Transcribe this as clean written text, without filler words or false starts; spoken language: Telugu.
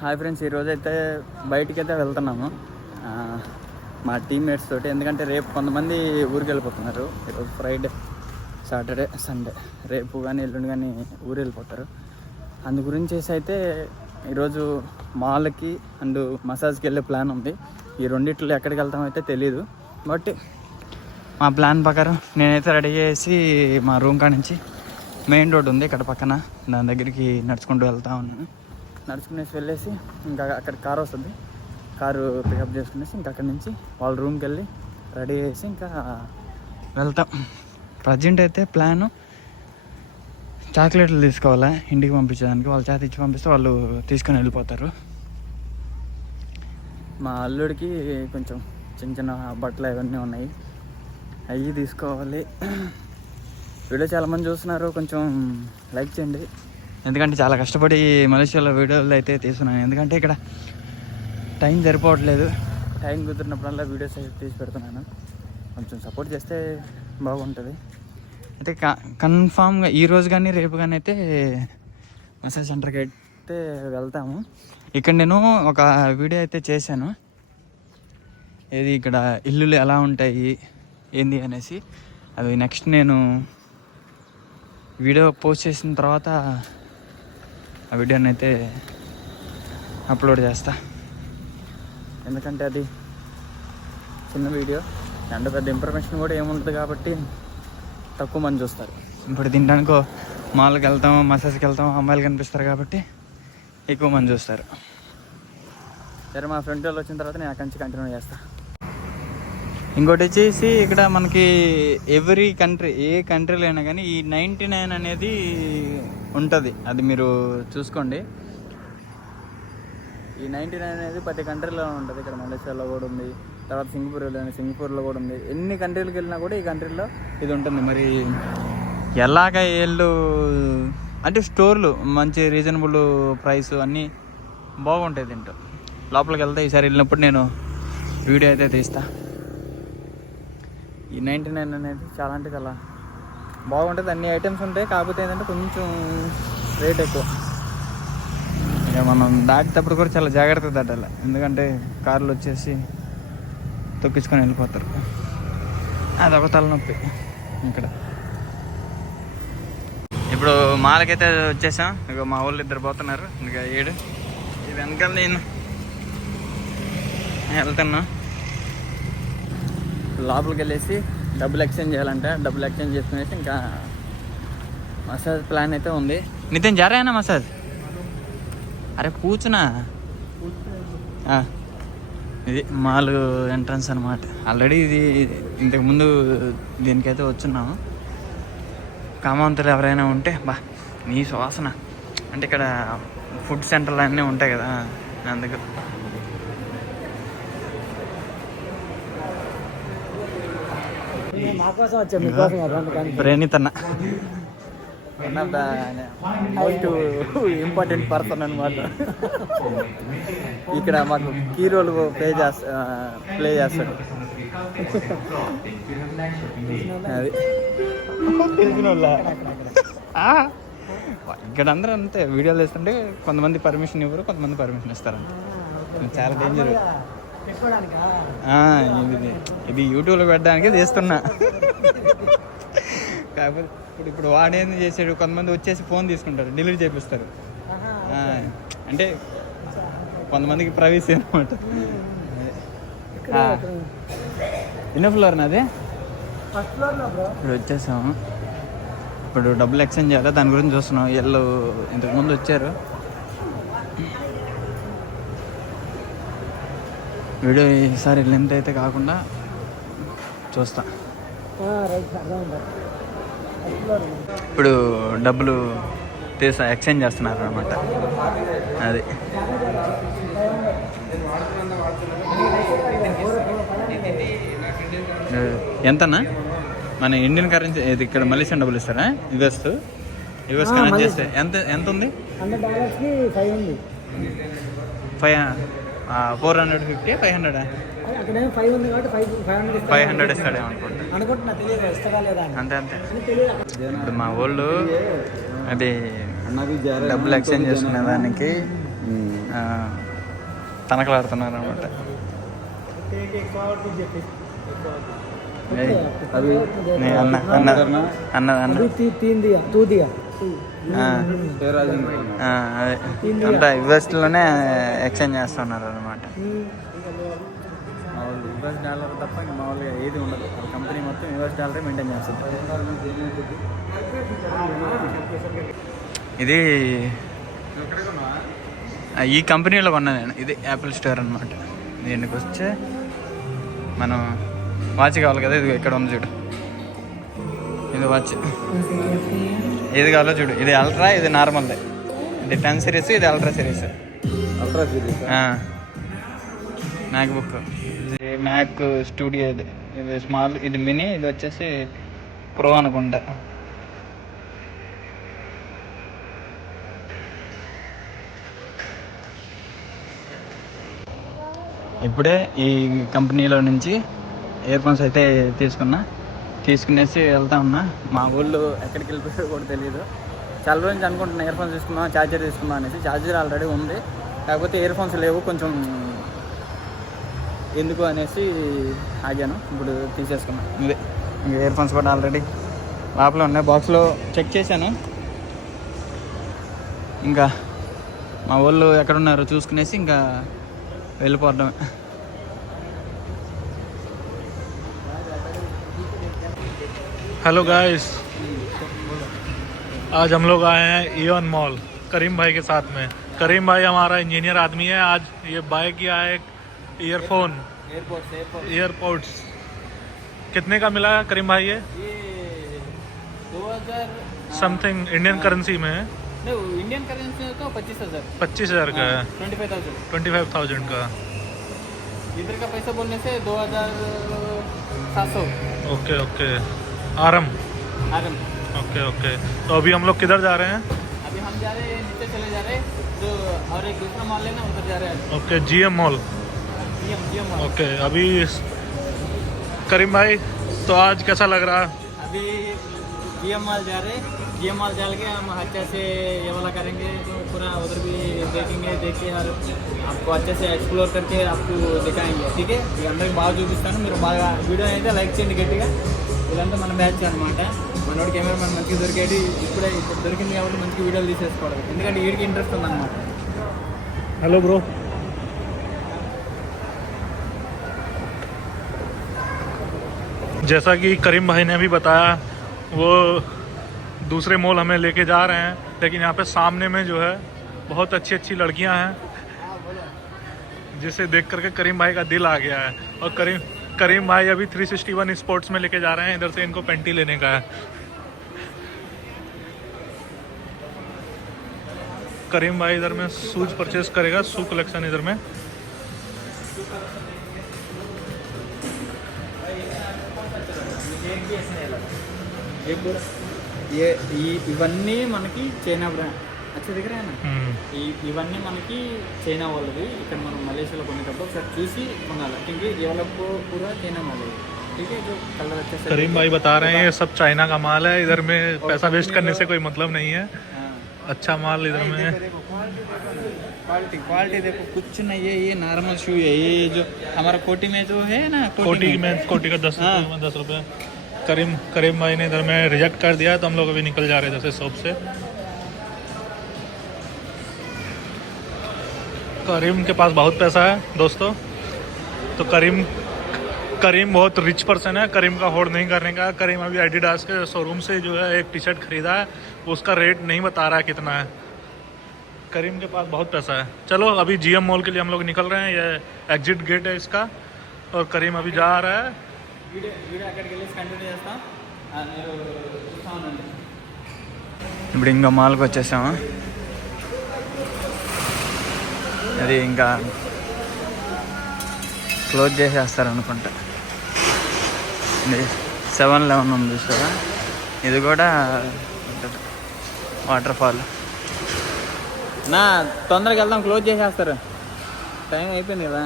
హాయ్ ఫ్రెండ్స్, ఈరోజు అయితే బయటికి అయితే వెళ్తున్నాము మా టీమ్మేట్స్ తోటి. ఎందుకంటే రేపు కొంతమంది ఊరికి వెళ్ళిపోతున్నారు. ఈరోజు ఫ్రైడే, సాటర్డే, సండే. రేపు కానీ ఎల్లుండి కానీ ఊరు వెళ్ళిపోతారు. అందు గురించి అయితే ఈరోజు మాల్కి అండ్ మసాజ్కి వెళ్ళే ప్లాన్ ఉంది. ఈ రెండిట్లో ఎక్కడికి వెళ్తామైతే తెలీదు. బట్ మా ప్లాన్ ప్రకారం నేనైతే రెడీ చేసి మా రూమ్ కాడ నుంచి మెయిన్ రోడ్ ఉంది ఇక్కడ పక్కన, దాని దగ్గరికి నడుచుకుంటూ వెళ్తా ఉన్నాను. నడుచుకునేసి వెళ్ళేసి ఇంకా అక్కడ కారు వస్తుంది, కారు పికప్ చేసుకునేసి ఇంకా అక్కడి నుంచి వాళ్ళ రూమ్కి వెళ్ళి రెడీ చేసి ఇంకా వెళ్తాం. ప్రజెంట్ అయితే ప్లాను చాక్లెట్లు తీసుకోవాలా ఇంటికి పంపించడానికి. వాళ్ళ చేత ఇచ్చి పంపిస్తే వాళ్ళు తీసుకొని వెళ్ళిపోతారు. మా అల్లుడికి కొంచెం చిన్న చిన్న బట్టలు అవన్నీ ఉన్నాయి, అవి తీసుకోవాలి. వీడియో చాలామంది చూస్తున్నారు, కొంచెం లైక్ చేయండి. ఎందుకంటే చాలా కష్టపడి మలేషియాలో వీడియోలు అయితే తీస్తున్నాను. ఎందుకంటే ఇక్కడ టైం సరిపోవట్లేదు. టైం కుదిరినప్పుడల్లా వీడియోస్ అయితే తీసి పెడుతున్నాను. కొంచెం సపోర్ట్ చేస్తే బాగుంటుంది. అయితే కన్ఫామ్గా ఈరోజు కానీ రేపు కానీ అయితే మసాజ్ సెంటర్కి అయితే వెళ్తాము. ఇక్కడ నేను ఒక వీడియో అయితే చేశాను, ఏది ఇక్కడ ఇల్లులు ఎలా ఉంటాయి ఏంది అనేసి. అది నెక్స్ట్ నేను వీడియో పోస్ట్ చేసిన తర్వాత ఆ వీడియోని అయితే అప్లోడ్ చేస్తా. ఎందుకంటే అది చిన్న వీడియో అండ్ పెద్ద ఇన్ఫర్మేషన్ కూడా ఏముంటుంది కాబట్టి తక్కువ మంది చూస్తారు. ఇప్పుడు తినడానికో మాల్కి వెళ్తాం, మసాజ్కి వెళ్తాం, అమ్మాయిలు కనిపిస్తారు కాబట్టి ఎక్కువ మంది చూస్తారు. సరే, మా ఫ్రెండ్ వాళ్ళు వచ్చిన తర్వాత నేను అక్కడి నుంచి కంటిన్యూ చేస్తాను. ఇంకోటి వచ్చేసి ఇక్కడ మనకి ఎవ్రీ కంట్రీ, ఏ కంట్రీలో అయినా కానీ ఈ 99 అనేది ఉంటుంది. అది మీరు చూసుకోండి. ఈ 99 అనేది ప్రతి కంట్రీలో ఉంటుంది. ఇక్కడ మలేషియాలో కూడా ఉంది, తర్వాత సింగపూర్లో కూడా ఉంది. ఎన్ని కంట్రీలకు వెళ్ళినా కూడా ఈ కంట్రీలో ఇది ఉంటుంది. మరి ఎలాగ వీళ్ళు అంటే స్టోర్లు మంచి రీజనబుల్ ప్రైస్ అన్నీ బాగుంటాయి. తింటూ లోపలికి వెళ్తే ఈసారి వెళ్ళినప్పుడు నేను వీడియో అయితే తీస్తా. ఈ 99 అనేది చాలా అంటే చాలా బాగుంటుంది. అన్ని ఐటమ్స్ ఉంటాయి, కాకపోతే ఏంటంటే కొంచెం రేట్ ఎక్కువ. ఇక మనం దాటేటప్పుడు కూడా చాలా జాగ్రత్తగా దాటాలి, ఎందుకంటే కార్లు వచ్చేసి తొక్కించుకొని వెళ్ళిపోతారు. అదొక తలనొప్పి. ఇక్కడ ఇప్పుడు మాలకైతే వచ్చేసాం. ఇక మా వాళ్ళు ఇద్దరు పోతున్నారు, ఇంకా 7. ఇది వెనకాల నేను వెళ్తున్నా. లోపలికి వెళ్ళేసి డబ్బులు ఎక్స్చేంజ్ చేయాలంటే డబ్బులు ఎక్స్చేంజ్ చేసుకునేసి ఇంకా మసాజ్ ప్లాన్ అయితే ఉంది. నితిన్ జరైనా మసాజ్ అరే కూర్చున్నా. ఇది మాల్ ఎంట్రన్స్ అనమాట. ఆల్రెడీ ఇది ఇంతకుముందు దీనికైతే వచ్చున్నాము. కామావంతులు ఎవరైనా ఉంటే నీ శ్వాసన అంటే ఇక్కడ ఫుడ్ సెంటర్లు అన్నీ ఉంటాయి కదా, అందుకు. ప్రేణితన్న one of the most important person అనమాట. ఇక్కడ మాకు కీ రోల్ ప్లే చేస్తాడు. అది తెలిసిన వాళ్ళ ఇక్కడ అందరూ అంతే. వీడియోలు వేస్తుంటే కొంతమంది పర్మిషన్ ఇవ్వరు, కొంతమంది పర్మిషన్ ఇస్తారంట. చాలా డేంజర్. ఇది యూట్యూబ్లో పెట్టడానికి చేస్తున్నా. కాకపోతే ఇప్పుడు వాడేంది చేసాడు, కొంతమంది వచ్చేసి ఫోన్ తీసుకుంటారు, డిలీట్ చేపిస్తారు. అంటే కొంతమందికి ప్రైవసీ అనమాట. ఎన్నో ఫ్లోర్ నాది? ఇప్పుడు వచ్చేసాము. ఇప్పుడు డబ్బులు ఎక్స్చేంజ్ చేయాలి, దాని గురించి చూస్తున్నాం. వీళ్ళు ఇంతకుముందు వచ్చారు. వీడియో ఈసారి లెంత్ అయితే కాకుండా చూస్తా. ఇప్పుడు డబ్బులు ఎక్స్చేంజ్ చేస్తున్నారు అనమాట. అది ఎంతన్నా మన ఇండియన్ కరెన్సీ? ఇది ఇక్కడ మలేషియన్ డబ్బులు ఇస్తారా? యుఎస్ కనెక్ట్ చేస్తే ఎంత ఉంది? $450, $500? 500 ఇస్తాడేమో అనుకుంటా. అంతే. ఇప్పుడు మా వాళ్ళు అది డబ్బులు ఎక్స్చేంజ్ చేసుకునే దానికి తనకలాడుతున్నారు అనమాట. अभी అంతా యుఎస్లోనే ఎక్స్చేంజ్ చేస్తున్నారు అనమాట. యుఎస్ డాలర్ తప్ప ఇంకా మామూలుగా ఏది ఉండదు. కంపెనీ మొత్తం యుఎస్ డాలరే మెయింటైన్ చేస్తుంది. ఇది ఈ కంపెనీలో కొన్నా నేను. ఇది యాపిల్ స్టోర్ అనమాట. దీనికి వచ్చి మనం వాచ్ కావాలి కదా, ఇది ఇక్కడ ఉంది చూడు, ఇది వాచ్. ఏది కావాలో చూడు, ఇది అల్ట్రా, ఇది నార్మల్దే. ఇది 10 సిరీస్, ఇది ultra series. Ultra series MacBook. ఇది మ్యాక్ స్టూడియో. ఇది స్మాల్, ఇది మినీ, ఇది వచ్చేసి ప్రో అనుకుంటా. ఇప్పుడే ఈ కంపెనీలో నుంచి ఇయర్ ఫోన్స్ అయితే తీసుకునేసి వెళ్తా ఉన్నా. మా ఊళ్ళో ఎక్కడికి వెళ్ళిపోయారో కూడా తెలియదు. చాలా రోజు నుంచి అనుకుంటున్నా ఇయర్ ఫోన్స్ తీసుకుందాం, ఛార్జర్ తీసుకుందాం అనేసి. ఛార్జర్ ఆల్రెడీ ఉంది, కాకపోతే ఇయర్ ఫోన్స్ లేవు, కొంచెం ఎందుకు అనేసి ఆగాను. ఇప్పుడు తీసేసుకున్నాను. ఇదే ఇంకా ఇయర్ ఫోన్స్ కూడా ఆల్రెడీ లోపల ఉన్నాయి, బాక్స్లో చెక్ చేశాను. ఇంకా మా వాళ్ళు ఎక్కడున్నారో చూసుకునేసి ఇంకా వెళ్ళిపోవడమే. हेलो गाइस, आज हम लोग आए हैं इयन मॉल करीम भाई के साथ में. करीम भाई हमारा इंजीनियर आदमी है. आज ये बाय किया है ईयरफोन एयरपोर्ट्स. कितने का मिला है करीम भाई? ये 2000 समथिंग इंडियन करेंसी में है. इंडियन करेंसी तो 25,000. 25,000 का है. 25,000 का. इधर का पैसा बोलने से 2,700. ओके आरम. ओके. तो अभी हम लोग किधर जा रहे हैं? अभी हम जा रहे हैं नीचे चले जा रहे हैं, जो और एक दूसरा मॉल है ना, उधर जा रहे हैं. Okay, GM mall. ओके, अभी करीम भाई तो आज कैसा लग रहा है? अभी जीएम मॉल जा रहे हैं. जीएम मॉल चल के हम अच्छे से ये वाला करेंगे, तो पूरा उधर भी देखेंगे, देख के यार आपको अच्छे से एक्सप्लोर करके आपको दिखाएंगे. ठीक है, ఇక అందరికి బాగా చూపిస్తాను. మీరు బాగా వీడియో అయితే లైక్ చేయండి గట్టిగా. ఇదంతా మన బ్యాచ్ అనమాట. మనోడి కెమెరామెన్ మంచిగా దొరికేది. ఇప్పుడు దొరికింది కాబట్టి మంచిగా వీడియోలు తీసేసుకోవడం, ఎందుకంటే వీడికి ఇంట్రెస్ట్ ఉందన్నమాట. Hello bro. जैसा कि करीम भाई ने भी बताया, वो दूसरे मॉल हमें लेके जा रहे हैं, लेकिन यहाँ पे सामने में जो है बहुत अच्छी लड़कियाँ हैं, जिसे देख करके करीम भाई का दिल आ गया है. और करीम भाई अभी 361 स्पोर्ट्स में लेके जा रहे हैं. इधर से इनको पेंटी लेने का है. करीम भाई इधर में शूज परचेस करेगा, शू कलेक्शन इधर में. ఇవన్నీ మనకి చైనా బ్రాండ్ అచ్చే దగ్గర ఇవన్నీ మనకి చైనా వాళ్ళది. ఇక్కడ మనం మలేషియాలో కొనేటప్పుడు ఒకసారి చూసి కొనాలి. क्योंकि ये वाला पूरा चाइना माल है. ठीक है, जो कलर अच्छे से. करीम भाई बता रहे हैं ये सब चाइना का माल है. इधर में पैसा वेस्ट करने से कोई मतलब नहीं है. अच्छा माल इधर में. क्वालिटी देखो, कुछ नहीं है. ये नॉर्मल शू है. ये जो हमारा कोटी में जो है ना, कोटी का 10 रुपये. करीम भाई ने इधर में रिजेक्ट कर दिया, तो हम लोग अभी निकल जा रहे थे शॉप से. करीम के पास बहुत पैसा है दोस्तों. तो करीम बहुत रिच पर्सन है. करीम का होड़ नहीं करने का. करीम अभी एडिडास के शोरूम से जो है एक टी शर्ट खरीदा है, उसका रेट नहीं बता रहा है कितना है. करीम के पास बहुत पैसा है. चलो अभी जीएम मॉल के लिए हम लोग निकल रहे हैं. ये एग्जिट गेट है इसका, और करीम अभी जा रहा है. ఇప్పుడు ఇంకా మాల్కి వచ్చేసాము. అది ఇంకా క్లోజ్ చేసేస్తారు అనుకుంటా. 7-11 ఉంది చూసారా, ఇది కూడా వాటర్ ఫాల్. నా తొందరగా వెళ్దాం, క్లోజ్ చేసేస్తారు. టైం అయిపోయింది కదా.